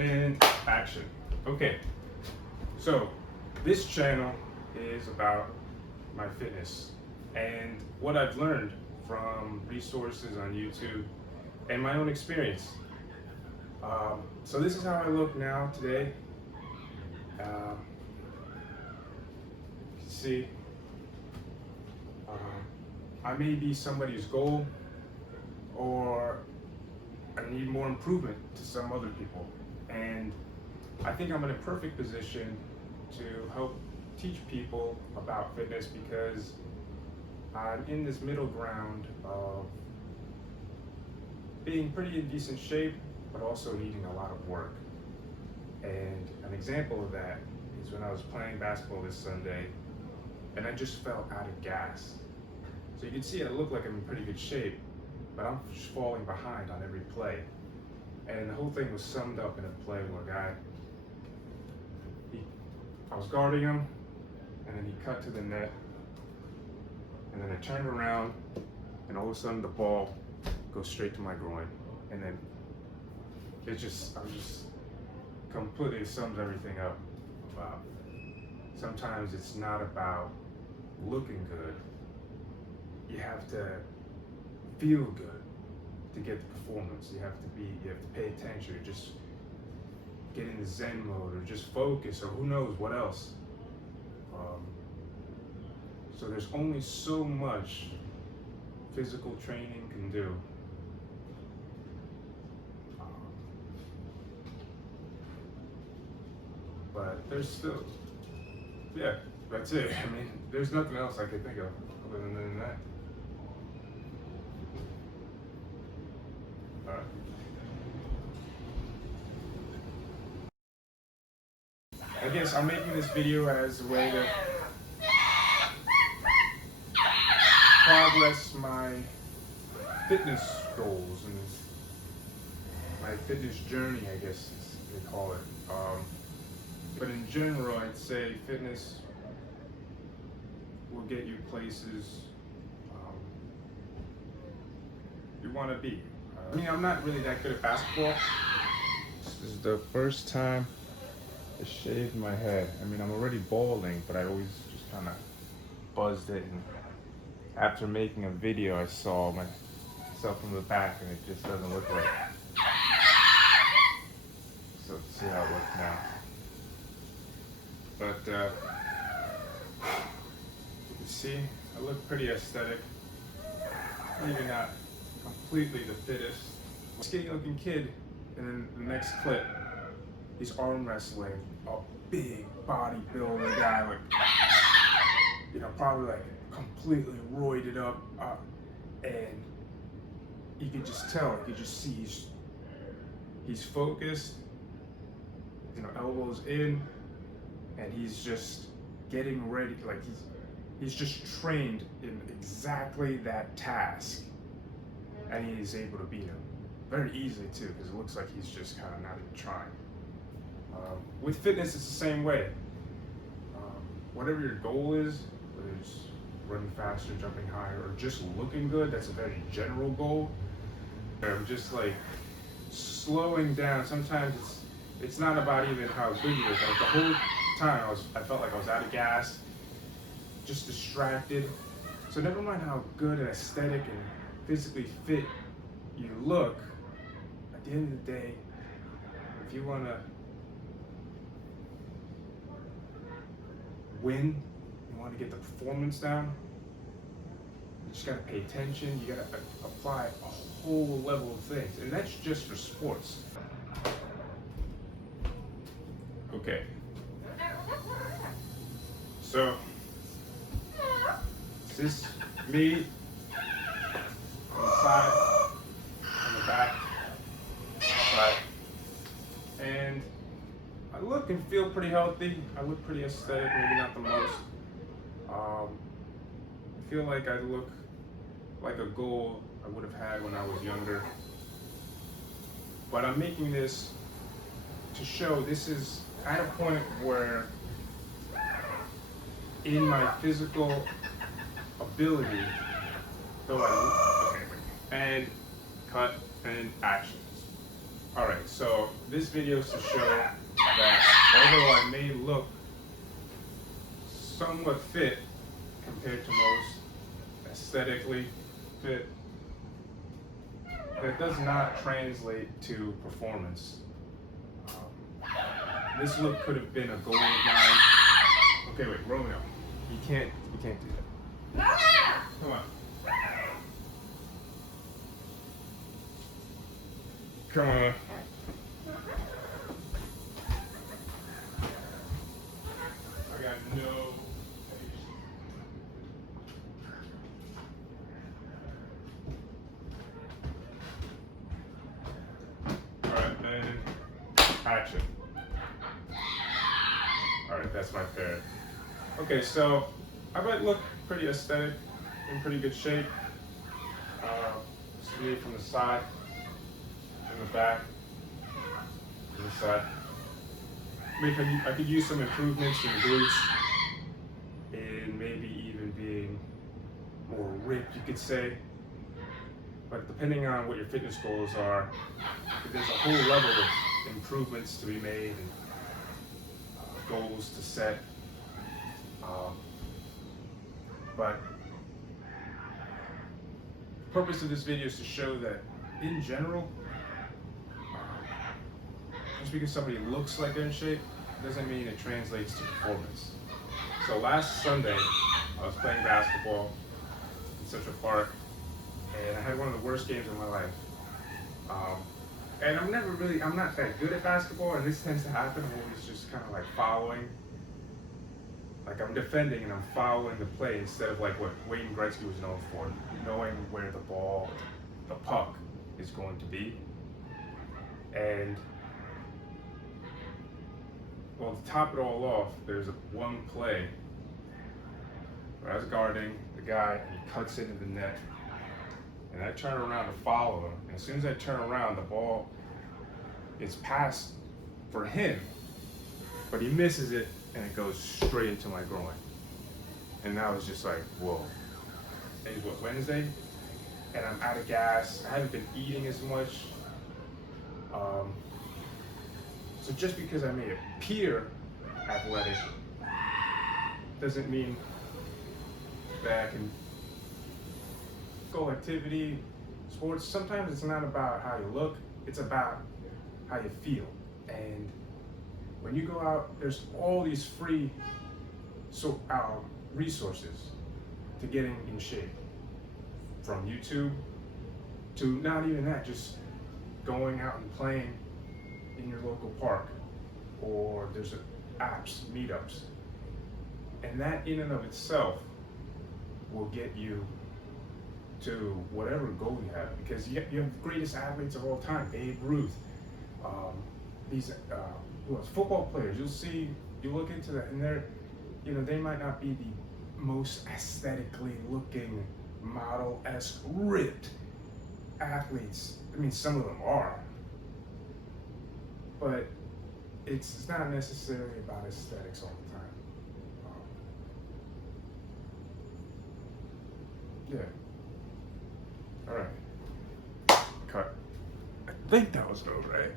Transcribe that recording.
And action. Okay, so this channel is about my fitness and what I've learned from resources on YouTube and my own experience. So this is how I look now today. You can see, I may be somebody's goal, or I need more improvement to some other people. And I think I'm in a perfect position to help teach people about fitness because I'm in this middle ground of being pretty in decent shape, but also needing a lot of work. And an example of that is when I was playing basketball this Sunday, and I just felt out of gas. So you can see I look like I'm in pretty good shape, but I'm just falling behind on every play. And the whole thing was summed up in a play where a guy, I was guarding him, and then he cut to the net, and then I turned around, and all of a sudden the ball goes straight to my groin, and then I was just completely sums everything up. About sometimes it's not about looking good. You have to feel good to get the performance. You have to pay attention, or just get in the Zen mode, or just focus, or who knows what else. So there's only so much physical training can do. But there's still, yeah, that's it. I mean, there's nothing else I could think of other than that. All right. I guess I'm making this video as a way to progress my fitness goals and my fitness journey, I guess they call it. But in general, I'd say fitness will get you places you want to be. I mean, I'm not really that good at basketball. This is the first time I shaved my head. I mean, I'm already balding, but I always just kind of buzzed it. And after making a video, I saw myself from the back, and it just doesn't look right. So let's see how it looks now. But you can see I look pretty aesthetic. Maybe not completely the fittest. Skinny looking kid, and then the next clip, he's arm wrestling a big bodybuilder guy, like, you know, probably like completely roided up, and you could just tell, you could just see he's focused, you know, elbows in, and he's just getting ready, like he's just trained in exactly that task, and he's able to beat him very easily too, because it looks like he's just kind of not even trying. With fitness, it's the same way. Whatever your goal is, whether it's running faster, jumping higher, or just looking good, that's a very general goal. Just like slowing down. Sometimes it's not about even how good you look. Like the whole time I felt like I was out of gas, just distracted. So never mind how good and aesthetic and physically fit you look, at the end of the day, if you want to win, you want to get the performance down, you just got to pay attention. You got to apply a whole level of things, and that's just for sports. Okay, so this is me on the side, on the back, side, and I look and feel pretty healthy. I look pretty aesthetic, maybe not the most. I feel like I look like a goal I would have had when I was younger. But I'm making this to show this is at a point where in my physical ability, though and cut and actions. All right, so this video is to show that although I may look somewhat fit compared to most, aesthetically fit, that does not translate to performance. This look could have been a gold line. Okay, wait, Romeo, you can't do that. Come on. Come on. I got no patience. Alright, and action. Alright, that's my parrot. Okay, so I might look pretty aesthetic, in pretty good shape. This is me from the side, in the back, to the side. I could use some improvements in the glutes, and maybe even being more ripped, you could say. But depending on what your fitness goals are, there's a whole level of improvements to be made and goals to set. But the purpose of this video is to show that in general, just because somebody looks like they're in shape doesn't mean it translates to performance. So last Sunday, I was playing basketball in Central Park, and I had one of the worst games of my life. And I'm not that good at basketball, and this tends to happen. I'm always just kind of like following. Like I'm defending and I'm following the play instead of like what Wayne Gretzky was known for, knowing where the puck is going to be. And well, to top it all off, there's one play where I was guarding the guy and he cuts into the net. And I turn around to follow him. And as soon as I turn around, the ball is passed for him, but he misses it and it goes straight into my groin. And I was just like, whoa. And it's what, Wednesday? And I'm out of gas. I haven't been eating as much. So just because I may appear athletic doesn't mean that I can go activity, sports. Sometimes it's not about how you look, it's about how you feel. And when you go out, there's all these free resources to getting in shape. From YouTube to not even that, just going out and playing in your local park, or there's apps, meetups. And that in and of itself will get you to whatever goal you have, because you have the greatest athletes of all time, Babe Ruth, these football players. You look into that, and they might not be the most aesthetically looking, model-esque, ripped athletes. I mean, some of them are, but it's not necessarily about aesthetics all the time. Yeah. All right. Cut. I think that was good, right?